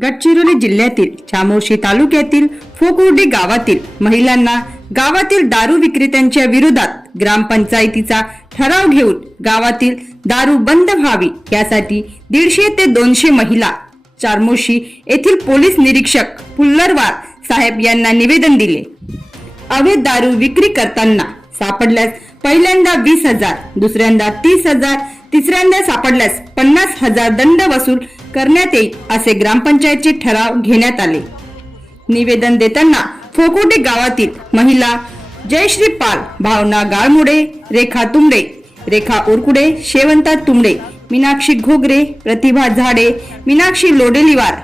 गडचिरोली जिल्ह्यातील चामोर्शी तालुक्यातील फोकुर्डी गावातील महिलांना गावातील दारू विक्रेत्यांच्या विरोधात ग्रामपंचायतीचा ठराव घेऊन गावातील दारू बंद व्हावी यासाठी दीडशे ते दोनशे महिला चारमोशी येथील पोलीस निरीक्षक पुल्लरवार साहेब यांना निवेदन दिले. अवैध दारू विक्री करताना सापडल्यास पहिल्यांदा वीस हजार दुसऱ्यांदा तीस हजार तिसऱ्यांदा सापडल्यास पन्नास हजार दंड वसूल करण्यात येईल असे ग्रामपंचायतचे ठराव घेण्यात आले. निवेदन देताना फोकोटे गावातील महिला जयश्री पाल भावना गाळमुडे रेखा तुंबडे रेखा उरकुडे शेवंता तुंबडे मीनाक्षी घोगरे प्रतिभा झाडे मीनाक्षी लोडेलिवार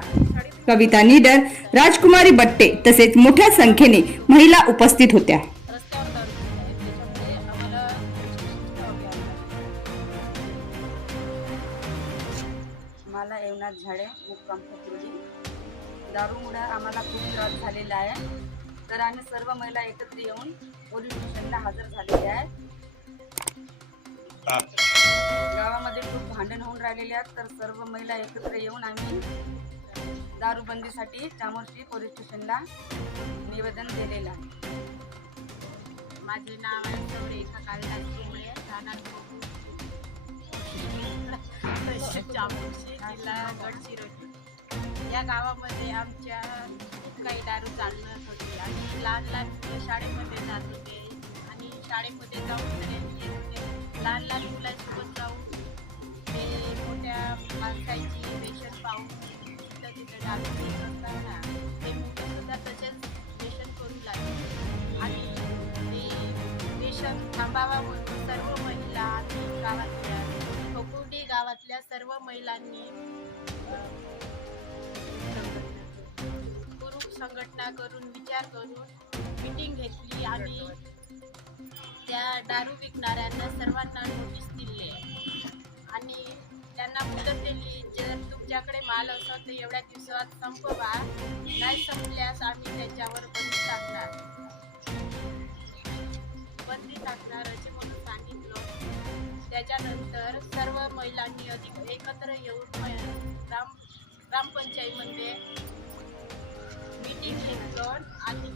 कविता निडर राजकुमारी बट्टे तसेच मोठ्या संख्येने महिला उपस्थित होत्या. मला येवनाथ झाडे मुक्काम फकुर्डी दारूमुळे आम्हाला खूप त्रास झालेला आहे. तर आम्ही सर्व महिला एकत्र येऊन पोलीस स्टेशनला हजर झालेले आहे. गावामध्ये खूप भांडण होऊन राहिलेले आहेत. तर सर्व महिला एकत्र येऊन आम्ही दारूबंदीसाठी चामोर्शी पोलीस स्टेशनला निवेदन दिलेलं आहे. माझे नाव आहे सौरेखा कालिदास कुंबळे राहणार चामोशी जिल्हा गडचिरोली. या गावामध्ये आमच्या काही दारू चालत होती. आणि लहान लहान मुलं शाळेमध्ये जात होते. आणि शाळेमध्ये जाऊन ते म्हणजे लहान लहान मुलांसोबत जाऊन ते मोठ्या माणसांची रेशन पाहून तिथं तिथं दारू असताना ते मुलंसुद्धा तसेच रेशन करू लागले. आणि ते मिशन थांबावा म्हणून गावातल्या सर्व महिलांनी ग्रुप संघटना करून विचार करून मिटिंग घेतली आणि त्या दारू विकणाऱ्यांना सर्वांना नोटीस दिली. आणि त्यांना मुदत दिली जर तुमच्याकडे माल असं तर एवढ्या दिवसात संपवा नाही संपल्यास आम्ही त्याच्यावर बंद त्याच्यानंतर सर्व महिलांनी अधिक एकत्र येऊन ग्राम ग्रामपंचायतीमध्ये मीटिंग घेतलं आणि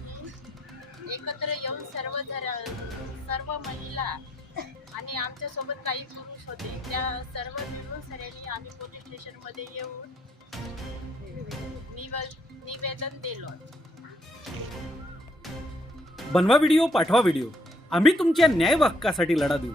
एकत्र येऊन सर्व धर सर्व महिला आणि आमच्यासोबत काही पुरुष होते. त्या सर्व मिळून सगळ्यांनी आम्ही पोलीस स्टेशनमध्ये येऊन निव निवेदन दिलं. बनवा व्हिडिओ पाठवा व्हिडिओ आम्ही तुमच्या न्याय हक्कासाठी लढा देऊ.